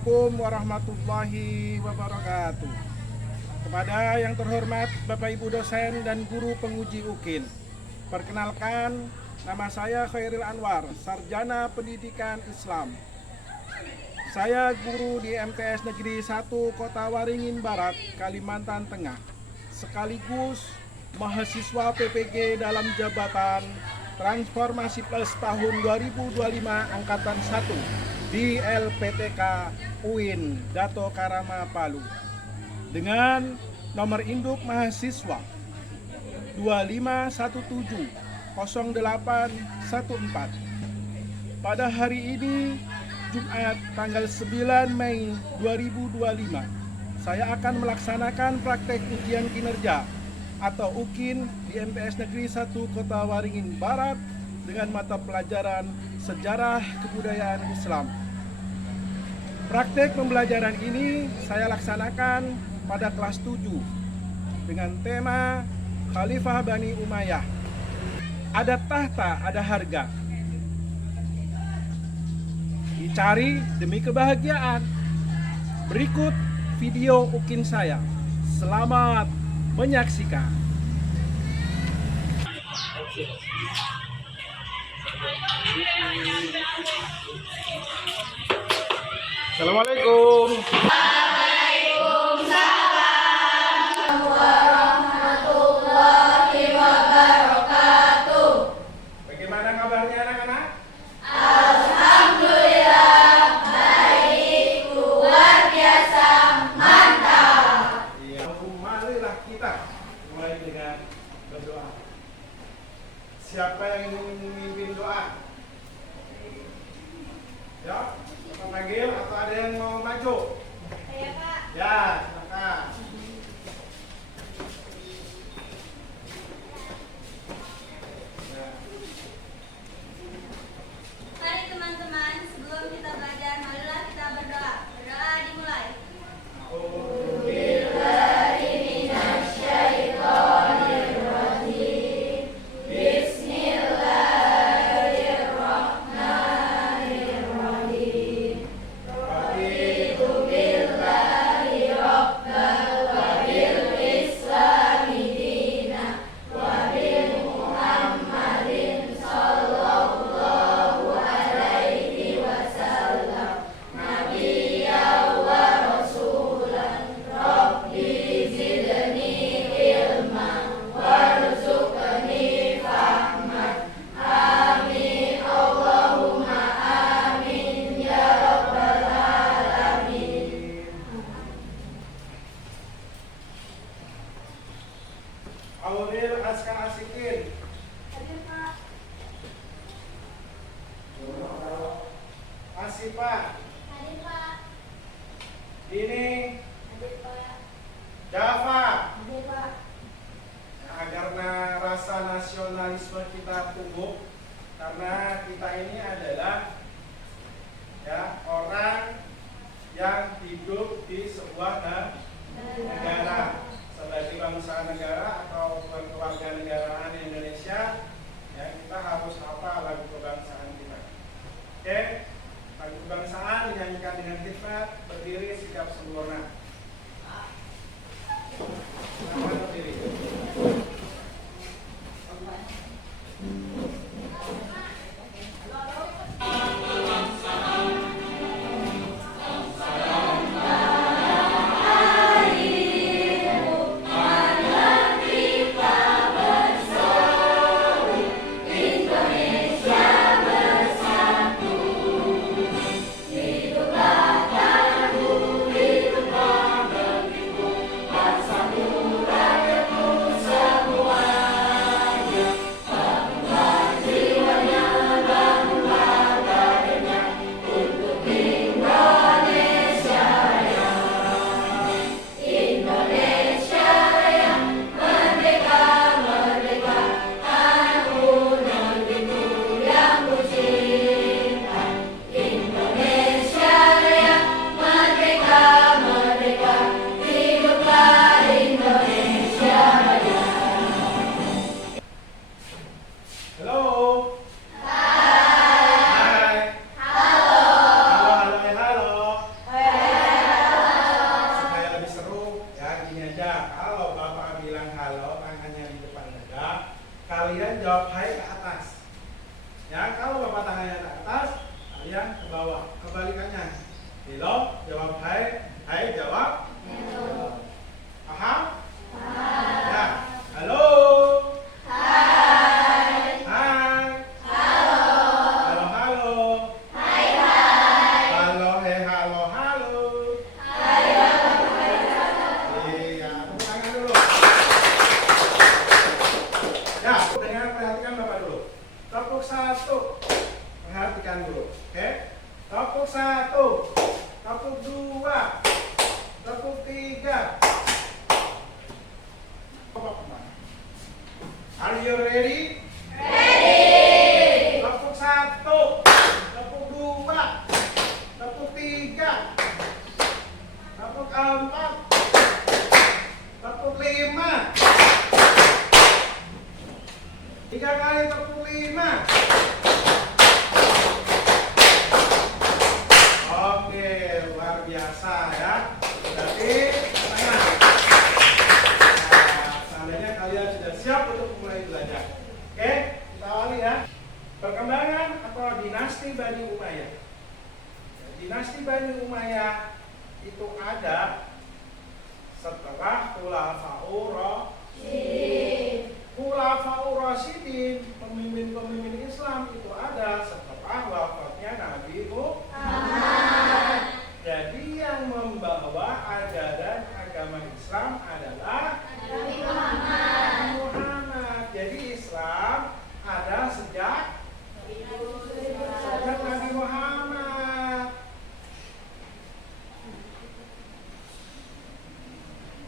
Assalamualaikum warahmatullahi wabarakatuh. Kepada yang terhormat Bapak Ibu dosen dan guru penguji UKIN, perkenalkan, nama saya Khairil Anwar, Sarjana Pendidikan Islam. Saya guru di MTS Negeri 1 Kota Waringin Barat, Kalimantan Tengah, sekaligus mahasiswa PPG dalam jabatan Transformasi Plus tahun 2025 Angkatan 1 di LPTK UIN Dato Karama Palu dengan nomor induk mahasiswa 25170814. Pada hari ini Jumat tanggal 9 Mei 2025, saya akan melaksanakan praktek ujian kinerja atau UKIN di MTS Negeri 1 Kota Waringin Barat dengan mata pelajaran Sejarah Kebudayaan Islam. Praktek pembelajaran ini saya laksanakan pada kelas 7 dengan tema Khalifah Bani Umayyah. Ada tahta, ada harga. Dicari demi kebahagiaan. Berikut video UKIN saya. Selamat menyaksikan. Assalamualaikum. Warahmatullahi wabarakatuh. Bagaimana kabarnya anak-anak? Alhamdulillah, baik, luar biasa, mantap. Iya, marilah kita mulai dengan berdoa. Siapa yang ingin memimpin doa? Ya, Bapak panggil atau ada yang mau maju? Saya Pak. Ya, silakan. Mari teman-teman, sebelum kita belajar, marilah kita berdoa. Berdoa dimulai. Aurel Askar Asikin. Hadir Pak. Asifah. Hadir Pak. Ini Hadir Pak. Dava. Hadir Pak. Karena rasa nasionalisme kita tumbuh, karena kita ini adalah orang yang hidup di sebuah negara sebagai bangsa negara atau kewarganegaraan Indonesia, ya, kita harus hafal lagu kebangsaan kita. Oke, lagu kebangsaan dinyanyikan dengan hikmat, berdiri sikap sempurna. Selamat berdiri. Hiduplah tanahku, hiduplah jawab hai. Hai, jawab paham? Ya, halo. Hai. Halo, halo. Halo, halo, halo. Iya, tepuk tangan dulu. Ya, dengan perhatikan Bapak dulu. Tepuk satu. Perhatikan dulu. Oke? Tepuk satu. Tepuk dua. Tepuk tiga. Are you ready? Tepuk satu. Tepuk dua. Tepuk tiga. Tepuk empat. Tepuk lima. 3 kali tepuk 5. Oke, luar biasa ya. Berarti tangan. Nah, seandainya kalian sudah siap untuk mulai belajar. Oke, kita awali ya. Perkembangan atau dinasti Bani Umayyah. Dinasti Bani Umayyah itu ada setelah Khulafaur Rasyidin, pemimpin-pemimpin Islam itu ada setelah wafatnya Nabi Muhammad. Jadi yang membawa ajaran agama Islam adalah Nabi Muhammad. Jadi Islam ada sejak Nabi Muhammad.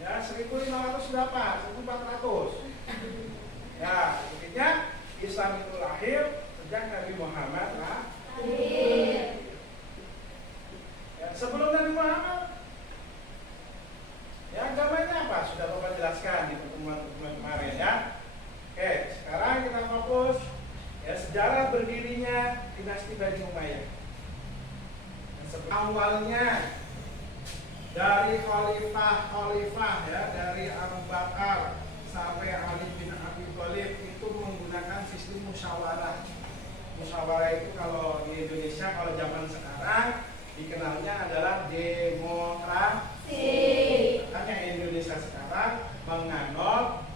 Ya, 1500 berapa? 1400. Ya, intinya Islam itu lahir sejak Nabi Muhammad lahir. Ya, sebelum Nabi Muhammad, ya agamanya apa? Sudah Bapak jelaskan di pertemuan kemarin ya. Oke, sekarang kita fokus ya sejarah berdirinya dinasti Bani Umayyah. Awalnya dari khalifah ya, dari Abu Bakar sampai Ali bin Abi Thalib itu menggunakan sistem musyawarah. Musyawarah itu kalau di Indonesia, kalau zaman sekarang dikenalnya adalah demokrasi. Makanya Indonesia sekarang menganut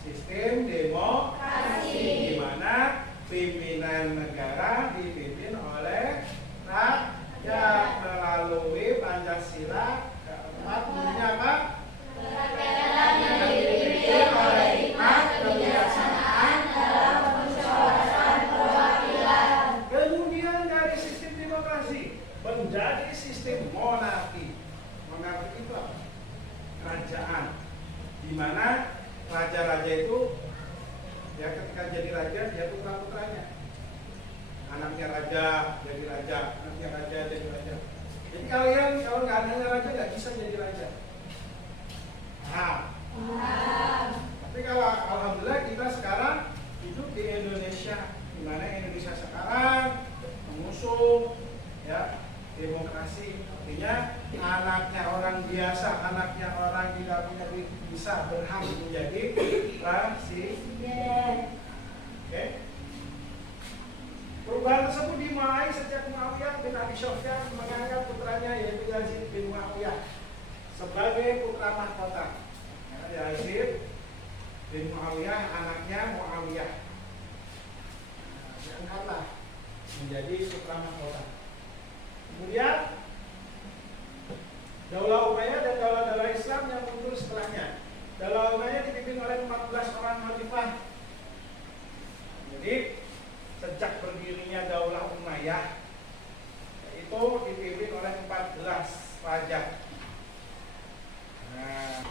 sistem demokrasi, di mana pimpinan negara dipimpin oleh rakyat melalui Pancasila. Keempat, bunyinya apa? Kemudian dari sistem demokrasi menjadi sistem monarki. Monarki itu apa? Kerajaan, di mana raja-raja itu ya ketika jadi raja dia putra-putranya. Anaknya raja jadi raja, anaknya raja jadi raja. Jadi kalian kalau nggak ada raja nggak bisa jadi raja. Tapi kalau alhamdulillah kita sekarang hidup di Indonesia, di mana Indonesia sekarang mengusung ya demokrasi. Artinya anaknya orang biasa, anaknya orang tidak punya duit bisa berhak menjadi presiden. Oke. Perubahan tersebut dimulai sejak Muawiyah bin Abi Sufyan mengangkat putranya yaitu Yazid bin Muawiyah sebagai putra mahkota. Yazid bin Muawiyah anaknya Muawiyah diangkatlah menjadi putra mahkota. Kemudian Daulah Umayyah dan daulah-daulah Islam yang muncul setelahnya. Daulah Umayyah dipimpin oleh 14 orang khalifah. Jadi sejak berdirinya Daulah Umayyah itu dipimpin oleh 14 raja. Nah,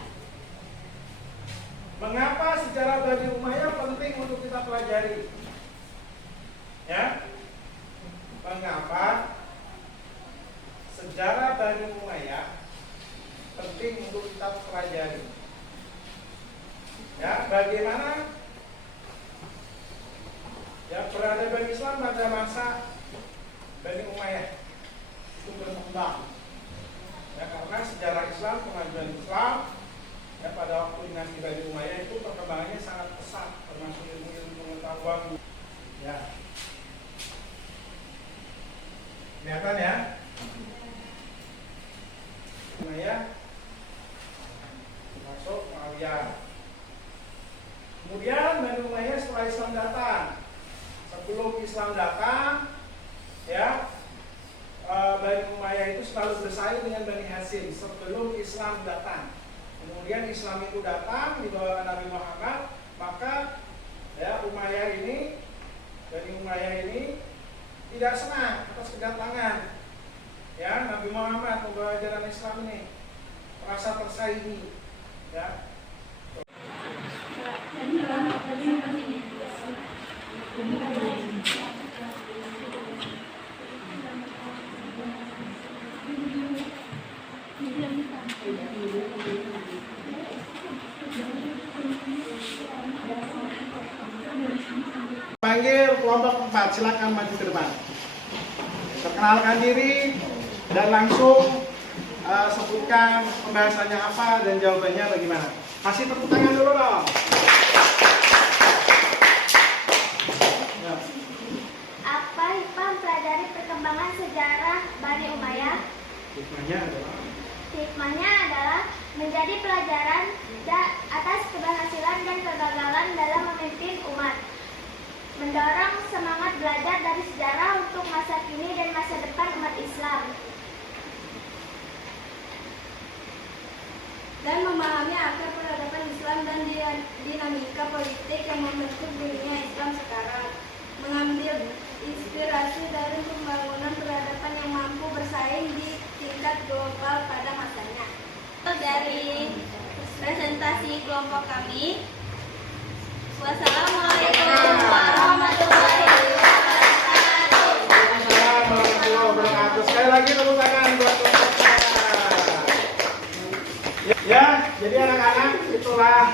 mengapa sejarah Bani Umayyah penting untuk kita pelajari? Ya, mengapa sejarah Bani Umayyah penting untuk kita pelajari? Ya, bagaimana ya peradaban Islam pada masa Bani Umayyah itu berkembang. Ya, karena sejarah Islam, kemajuan Islam ya pada waktu dinasti Bani Umayyah itu perkembangannya sangat pesat, termasuk ilmu pengetahuan. Ya, kelihatan ya. Umayyah masuk Muawiyah. Kemudian Bani Umayyah setelah Islam datang. Sebelum Islam datang, ya, Bani Umayyah itu selalu bersaing dengan Bani Hashim sebelum Islam datang. Kemudian Islam itu datang di bawah Nabi Muhammad, maka ya Umayyah ini, Bani Umayyah ini tidak senang atas kedatangan ya Nabi Muhammad membawa ajaran Islam ini, merasa tersaingi, ya. Panggil kelompok 4, silakan maju ke depan. Perkenalkan diri dan langsung sebutkan pembahasannya apa dan jawabannya bagaimana. Kasih tepuk tangan dulu dong. Ya. Apa hikmah mempelajari perkembangan sejarah Bani Umayyah? Hikmahnya adalah menjadi pelajaran atas keberhasilan dan kegagalan dalam memimpin umat. Mendorong semangat belajar dari sejarah untuk masa kini dan masa depan umat Islam. Dan memahami akar peradaban Islam dan dinamika politik yang membentuk dunia Islam sekarang. Mengambil inspirasi dari pembangunan peradaban yang mampu bersaing di tingkat global pada masanya. Dari presentasi kelompok kami, wassalamualaikum warahmatullahi wabarakatuh. Warahmatullahi wabarakatuh. Sekali lagi tepuk tangan buat kelompoknya. Ya, jadi anak-anak, itulah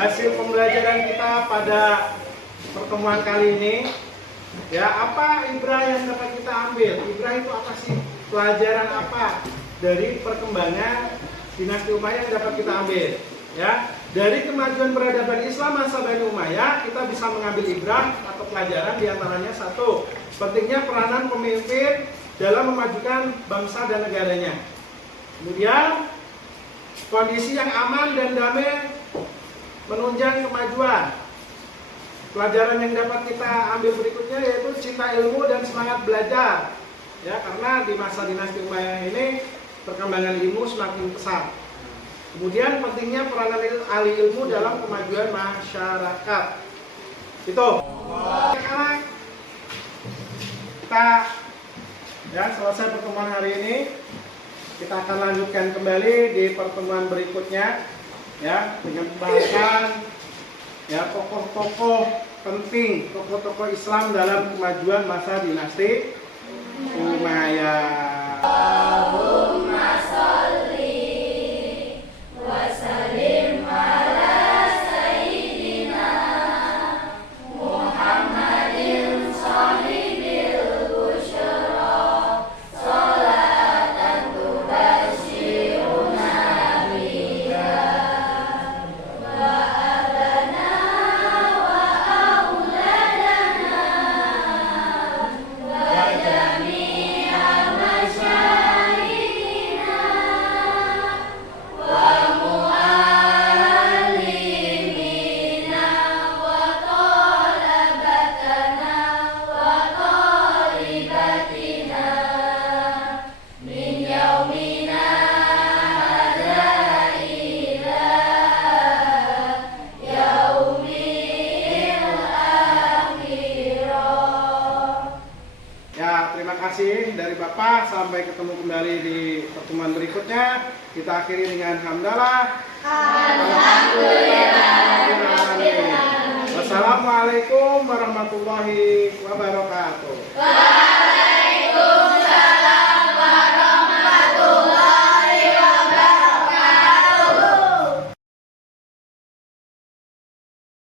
hasil pembelajaran kita pada pertemuan kali ini. Ya, apa ibrah yang dapat kita ambil? Ibrah itu apa sih? Pelajaran apa dari perkembangan dinasti Umayyah yang dapat kita ambil? Ya, dari kemajuan peradaban Islam masa Bani Umayyah kita bisa mengambil ibrah atau pelajaran diantaranya satu, pentingnya peranan pemimpin dalam memajukan bangsa dan negaranya. Kemudian kondisi yang aman dan damai menunjang kemajuan. Pelajaran yang dapat kita ambil berikutnya yaitu cinta ilmu dan semangat belajar. Ya, karena di masa dinasti Umayyah ini perkembangan ilmu semakin pesat. Kemudian pentingnya peranan ahli ilmu dalam kemajuan masyarakat. Itu. Anak-anak, kita ya selesai pertemuan hari ini. Kita akan lanjutkan kembali di pertemuan berikutnya, ya, dengan pembahasan ya tokoh-tokoh penting, tokoh-tokoh Islam dalam kemajuan masa dinasti Umayyah. Allahumma sholli wa sallim ala sayyidina Muhammadin sahibil busyra salatan tubashiruna biha wa abana wa auladana wa jami'a masyayikhina wa muallimina wa talabatana wa talibatina min yaumina hadza ila yaumil akhirah. Ya, terima kasih dari Bapak. Sampai ketemu kembali di pertemuan berikutnya. Kita akhiri dengan hamdalah. Alhamdulillah. Wassalamualaikum warahmatullahi wabarakatuh.